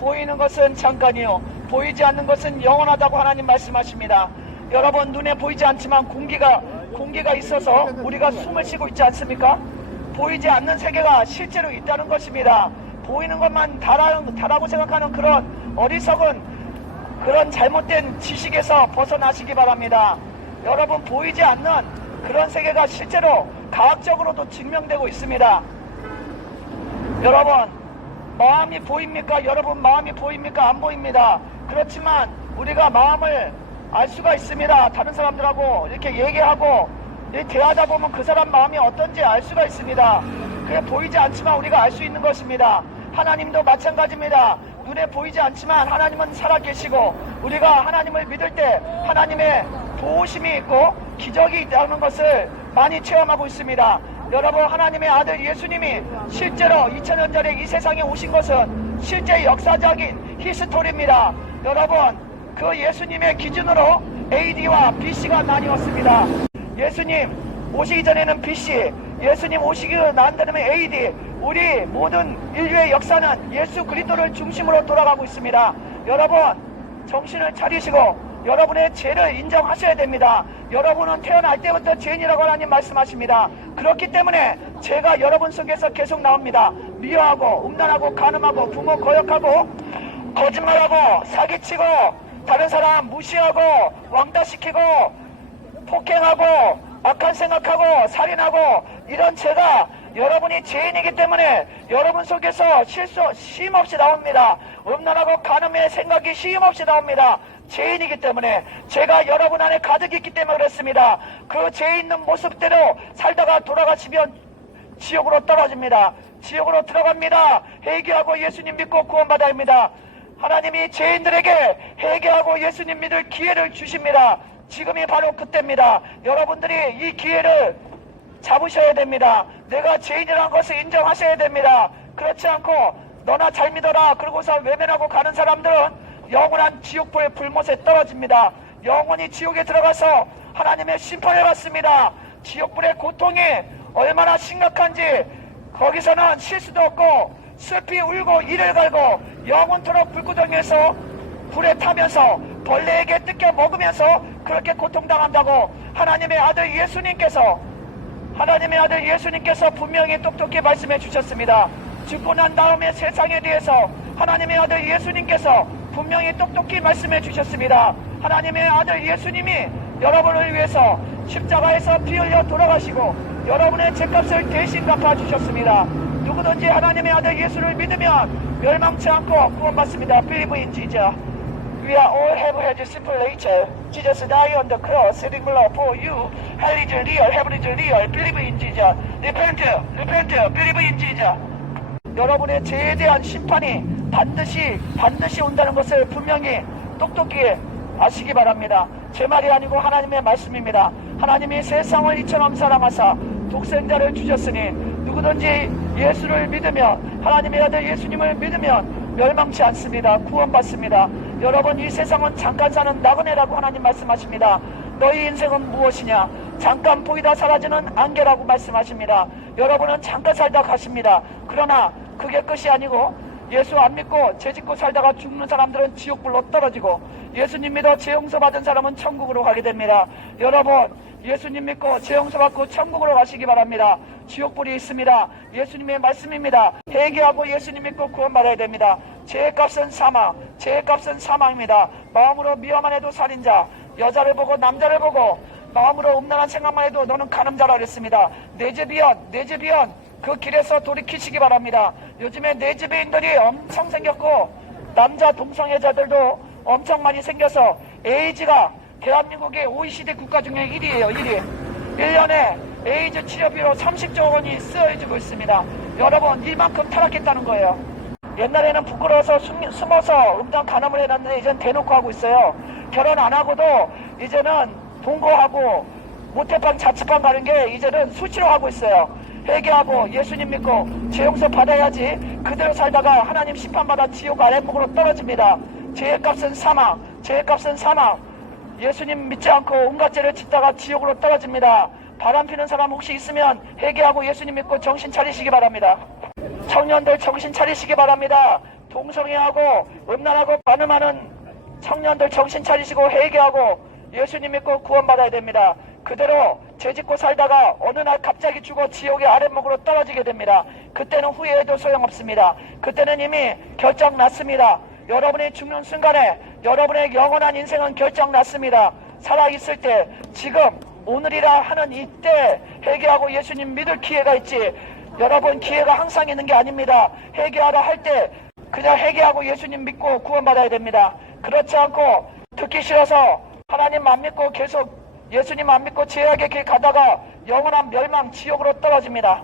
보이는 것은 잠깐이요 보이지 않는 것은 영원하다고 하나님 말씀하십니다. 여러분, 눈에 보이지 않지만 공기가 있어서 우리가 숨을 쉬고 있지 않습니까? 보이지 않는 세계가 실제로 있다는 것입니다. 보이는 것만 다라고 생각하는 그런 어리석은 그런 잘못된 지식에서 벗어나시기 바랍니다. 여러분, 보이지 않는 그런 세계가 실제로 과학적으로도 증명되고 있습니다. 여러분, 마음이 보입니까? 여러분, 마음이 보입니까? 안 보입니다. 그렇지만 우리가 마음을 알 수가 있습니다. 다른 사람들하고 이렇게 얘기하고 대화하다 보면 그 사람 마음이 어떤지 알 수가 있습니다. 그게 보이지 않지만 우리가 알 수 있는 것입니다. 하나님도 마찬가지입니다. 눈에 보이지 않지만 하나님은 살아계시고 우리가 하나님을 믿을 때 하나님의 도우심이 있고 기적이 있다는 것을 많이 체험하고 있습니다. 여러분, 하나님의 아들 예수님이 실제로 2000년 전에 이 세상에 오신 것은 실제 역사적인 히스토리입니다. 여러분, 그 예수님의 기준으로 AD와 BC가 나뉘었습니다. 예수님 오시기 전에는 BC, 예수님 오시기 난 다음에 AD, 우리 모든 인류의 역사는 예수 그리스도를 중심으로 돌아가고 있습니다. 여러분, 정신을 차리시고 여러분의 죄를 인정하셔야 됩니다. 여러분은 태어날 때부터 죄인이라고 하나님 말씀하십니다. 그렇기 때문에 죄가 여러분 속에서 계속 나옵니다. 미워하고 음란하고 간음하고 부모 거역하고 거짓말하고 사기치고 다른 사람 무시하고 왕따시키고 폭행하고 악한 생각하고 살인하고 이런 죄가 여러분이 죄인이기 때문에 여러분 속에서 쉼없이 나옵니다. 음란하고 간음의 생각이 쉼없이 나옵니다. 죄인이기 때문에, 죄가 여러분 안에 가득 있기 때문에 그렇습니다. 그 죄 있는 모습대로 살다가 돌아가시면 지옥으로 떨어집니다. 지옥으로 들어갑니다. 회개하고 예수님 믿고 구원받아야 합니다. 하나님이 죄인들에게 회개하고 예수님 믿을 기회를 주십니다. 지금이 바로 그때입니다. 여러분들이 이 기회를 잡으셔야 됩니다. 내가 죄인이라는 것을 인정하셔야 됩니다. 그렇지 않고 너나 잘 믿어라 그러고서 외면하고 가는 사람들은 영원한 지옥불의 불못에 떨어집니다. 영원히 지옥에 들어가서 하나님의 심판을 받습니다. 지옥불의 고통이 얼마나 심각한지 거기서는 쉴 수도 없고 슬피 울고 이를 갈고 영원토록 불구덩이에서 불에 타면서 벌레에게 뜯겨 먹으면서 그렇게 고통당한다고 하나님의 아들 예수님께서 분명히 똑똑히 말씀해 주셨습니다. 죽고 난 다음에 세상에 대해서 하나님의 아들 예수님께서 분명히 똑똑히 말씀해 주셨습니다. 하나님의 아들 예수님이 여러분을 위해서 십자가에서 피 흘려 돌아가시고 여러분의 죄값을 대신 갚아주셨습니다. 누구든지 하나님의 아들 예수를 믿으면 멸망치 않고 구원받습니다. Believe in Jesus. We are all have had simple nature. Jesus died on the cross, shedding blood for you. Hell is real, heaven is real. Believe in Jesus. Repent, believe in Jesus. 여러분의 죄에 대한 심판이 반드시 온다는 것을 분명히 똑똑히 아시기 바랍니다. 제 말이 아니고 하나님의 말씀입니다. 하나님이 세상을 이처럼 사랑하사 독생자를 주셨으니 누구든지 예수를 믿으면 하나님의 아들 예수님을 믿으면 멸망치 않습니다. 구원받습니다. 여러분, 이 세상은 잠깐 사는 나그네라고 하나님 말씀하십니다. 너희 인생은 무엇이냐? 잠깐 보이다 사라지는 안개라고 말씀하십니다. 여러분은 잠깐 살다 가십니다. 그러나 그게 끝이 아니고 예수 안 믿고 죄 짓고 살다가 죽는 사람들은 지옥불로 떨어지고 예수님 믿어 죄 용서 받은 사람은 천국으로 가게 됩니다. 여러분, 예수님 믿고 죄 용서 받고 천국으로 가시기 바랍니다. 지옥불이 있습니다. 예수님의 말씀입니다. 회개하고 예수님 믿고 구원받아야 됩니다. 죄의 값은 사망입니다. 마음으로 미워만 해도 살인자, 여자를 보고 남자를 보고 마음으로 음란한 생각만 해도 너는 간음자라 그랬습니다. 내제비언 그 길에서 돌이키시기 바랍니다. 요즘에 내제비인들이 엄청 생겼고 남자 동성애자들도 엄청 많이 생겨서 에이즈가 대한민국의 OECD 국가 중에 1위예요. 1위. 1년에 에이즈 치료비로 30조 원이 쓰여지고 있습니다. 여러분, 이만큼 타락했다는 거예요. 옛날에는 부끄러워서 숨어서 음란 간음을 해놨는데 이제는 대놓고 하고 있어요. 결혼 안 하고도 이제는 동거하고 모태방 자취방 가는 게 이제는 수시로 하고 있어요. 회개하고 예수님 믿고 죄 용서 받아야지 그대로 살다가 하나님 심판받아 지옥 아랫목으로 떨어집니다. 죄의 값은 사망. 예수님 믿지 않고 온갖 죄를 짓다가 지옥으로 떨어집니다. 바람 피는 사람 혹시 있으면 회개하고 예수님 믿고 정신 차리시기 바랍니다. 청년들 정신 차리시기 바랍니다. 동성애하고 음란하고 반음하는 청년들 정신 차리시고 회개하고 예수님 믿고 구원받아야 됩니다. 그대로 죄짓고 살다가 어느 날 갑자기 죽어 지옥의 아랫목으로 떨어지게 됩니다. 그때는 후회해도 소용없습니다. 그때는 이미 결정났습니다. 여러분이 죽는 순간에 여러분의 영원한 인생은 결정났습니다. 살아있을 때 지금 오늘이라 하는 이때 회개하고 예수님 믿을 기회가 있지, 여러분 기회가 항상 있는 게 아닙니다. 회개하라 할 때 그냥 회개하고 예수님 믿고 구원받아야 됩니다. 그렇지 않고 듣기 싫어서 하나님 안 믿고 계속 예수님 안 믿고 죄악의 길 가다가 영원한 멸망 지옥으로 떨어집니다.